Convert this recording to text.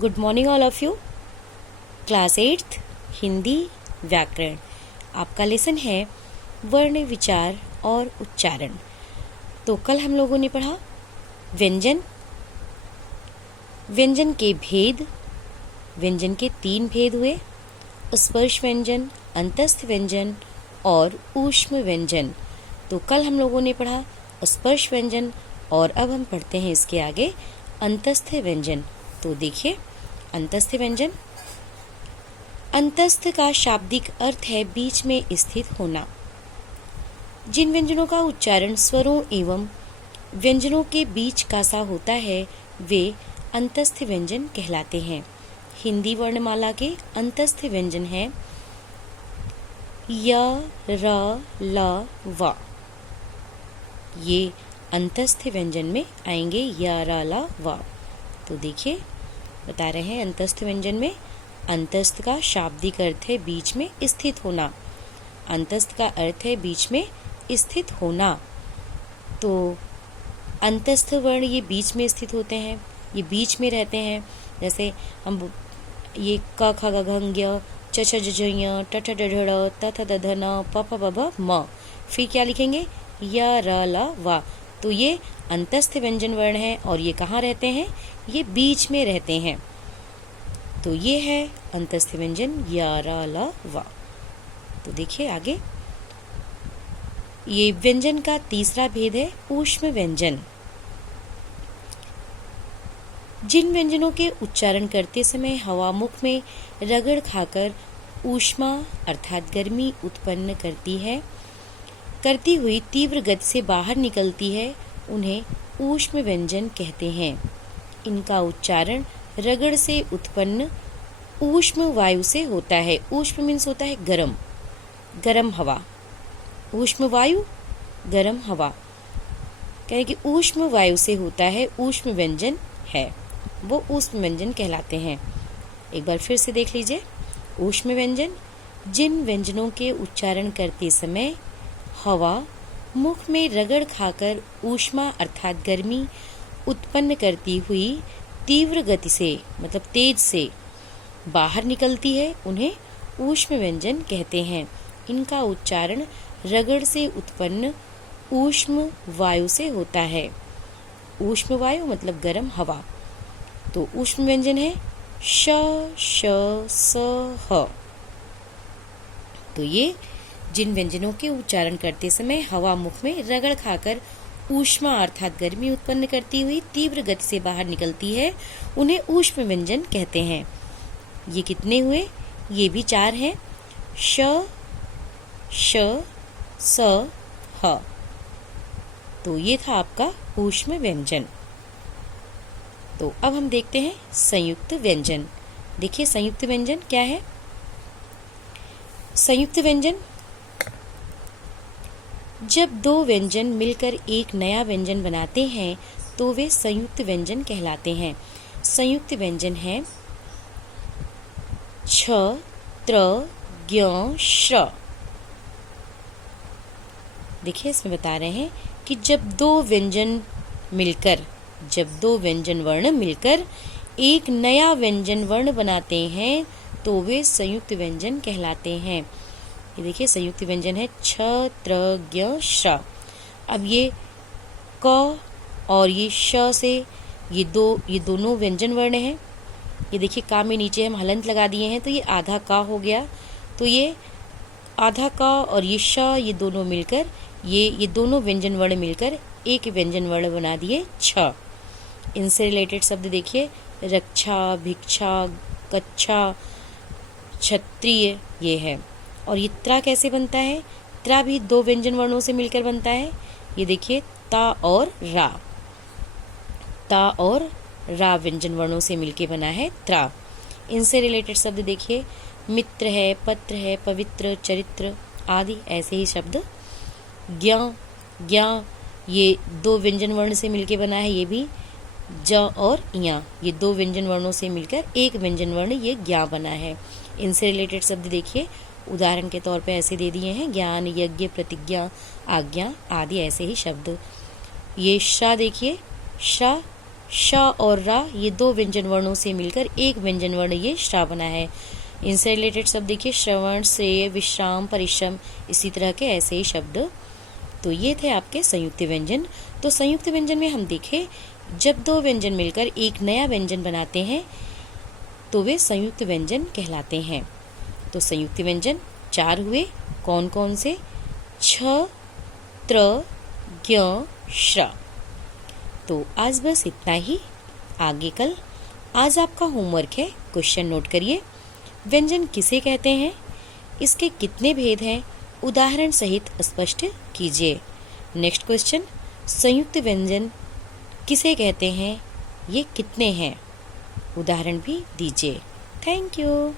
Good morning all of you. Class 8th Hindi व्याकरण। आपका lesson है वर्ण, विचार और उच्चारण। तो कल हम लोगों ने पढ़ा व्यंजन, व्यंजन के भेद। व्यंजन के 3 भेद हुए, स्पर्श व्यंजन, अंतस्थ व्यंजन और ऊष्म व्यंजन। तो कल हम लोगों ने पढ़ा स्पर्श व्यंजन और अब हम पढ़ते हैं इसके आगे अंतस्थ व्यंजन। तो देखिए अंतस्थ व्यंजन। अंतस्थ का शाब्दिक अर्थ है बीच में स्थित होना। जिन व्यंजनों का उच्चारण स्वरों एवं व्यंजनों के बीच का सा होता है वे अंतस्थ व्यंजन कहलाते हैं। हिंदी वर्णमाला के अंतस्थ व्यंजन हैं य, र, ल, व। ये अंतस्थ व्यंजन में आएंगे य, र, ल, व। तो देखिए बता रहे हैं अंतस्थ व्यंजन में अंतस्थ का शाब्दिक अर्थ है बीच में स्थित होना। अंतस्थ का अर्थ है बीच में स्थित होना। तो अंतस्थ वर्ण ये बीच में स्थित होते हैं, ये बीच में रहते हैं। जैसे हम ये क ख ग घ ज्ञ च छ ज झ ञ ट ठ ड ढ ढ़ त थ द ध न प फ ब भ म। फिर क्या लिखेंगे य, र, ल, व। तो ये अंतस्थ व्यंजन वर्ण है और ये कहाँ रहते हैं, ये बीच में रहते हैं। तो ये है अंतस्थ व्यंजन य, र, ल, व। तो देखिए आगे ये व्यंजन का तीसरा भेद है ऊष्म व्यंजन। जिन व्यंजनों के उच्चारण करते समय हवा मुख में रगड़ खाकर ऊष्मा अर्थात गर्मी उत्पन्न करती हुई तीव्र गति से बाहर निकलती है उन्हें ऊष्म व्यंजन कहते हैं। इनका उच्चारण रगड़ से उत्पन्न ऊष्म वायु से होता है। ऊष्म मीन्स होता है गरम, गरम हवा। ऊष्म वायु गरम हवा कहें कि ऊष्म वायु से होता है, ऊष्म व्यंजन है, वो ऊष्म व्यंजन कहलाते हैं। एक बार फिर से देख लीजिए ऊष्म व्यंजन। जिन व्यंजनों के उच्चारण करते समय हवा मुख में रगड़ खाकर ऊष्मा अर्थात गर्मी उत्पन्न करती हुई तीव्र गति से मतलब तेज से बाहर निकलती है उन्हें ऊष्म व्यंजन कहते हैं। इनका उच्चारण रगड़ से उत्पन्न ऊष्म वायु से होता है। ऊष्म वायु मतलब गर्म हवा। तो ऊष्म व्यंजन है श, श, स, ह। तो ये जिन व्यंजनों के उच्चारण करते समय हवा मुख में रगड़ खाकर ऊष्मा अर्थात गर्मी उत्पन्न करती हुई तीव्र गति से बाहर निकलती है उन्हें ऊष्म व्यंजन कहते हैं। ये कितने हुए, ये भी 4 हैं श, श, स, ह। तो ये था आपका ऊष्म व्यंजन। तो अब हम देखते हैं संयुक्त व्यंजन। देखिए संयुक्त व्यंजन क्या है। संयुक्त व्यंजन जब 2 व्यंजन मिलकर एक नया व्यंजन बनाते हैं तो वे संयुक्त व्यंजन कहलाते हैं। संयुक्त व्यंजन है छ, त्र, ज्ञ, श्र। देखिए इसमें बता रहे हैं कि जब 2 व्यंजन वर्ण मिलकर एक नया व्यंजन वर्ण बनाते हैं तो वे संयुक्त व्यंजन कहलाते हैं। ये देखिए संयुक्त व्यंजन है छ, त्र, ज्ञ, श्र। अब ये क और ये श से ये दोनों व्यंजन वर्ण हैं। ये देखिए का में नीचे हम हलंत लगा दिए हैं तो ये आधा का हो गया। तो ये आधा का और ये श ये दोनों मिलकर ये दोनों व्यंजन वर्ण मिलकर एक व्यंजन वर्ण बना दिए छ। इनसे रिलेटेड शब्द देखिए रक्षा, भिक्षा, कच्छा, क्षत्रिय ये है। और ये त्रा कैसे बनता है, त्रा भी 2 व्यंजन वर्णों से मिलकर बनता है। ये देखिए ता और रा, ता और रा व्यंजन वर्णों से मिलकर बना है त्रा। इनसे रिलेटेड शब्द देखिए मित्र है, पत्र है, पवित्र, चरित्र आदि ऐसे ही शब्द। ज्ञ, ज्ञ ये 2 व्यंजन वर्ण से मिलकर बना है। ये भी ज और ञ ये 2 व्यंजन वर्णों से मिलकर एक व्यंजन वर्ण ये ज्ञा बना है। इनसे रिलेटेड शब्द देखिए उदाहरण के तौर पे ऐसे दे दिए हैं ज्ञान, यज्ञ, प्रतिज्ञा, आज्ञा आदि ऐसे ही शब्द। ये श देखिए श श और रा ये दो व्यंजन वर्णों से मिलकर एक व्यंजन वर्ण ये श्रा बना है। इनसे रिलेटेड शब्द देखिए श्रवण, श्रेय, विश्राम, परिश्रम, इसी तरह के ऐसे ही शब्द। तो ये थे आपके संयुक्त व्यंजन। तो संयुक्त व्यंजन में हम देखें जब दो व्यंजन मिलकर एक नया व्यंजन बनाते हैं तो वे संयुक्त व्यंजन कहलाते हैं। तो संयुक्त व्यंजन 4 हुए, कौन कौन से? छ, त्र, ज्ञ, श्र। तो आज बस इतना ही, आगे कल। आज आपका होमवर्क है, क्वेश्चन नोट करिए। व्यंजन किसे कहते हैं, इसके कितने भेद हैं, उदाहरण सहित स्पष्ट कीजिए। नेक्स्ट क्वेश्चन, संयुक्त व्यंजन किसे कहते हैं, ये कितने हैं, उदाहरण भी दीजिए। Thank you.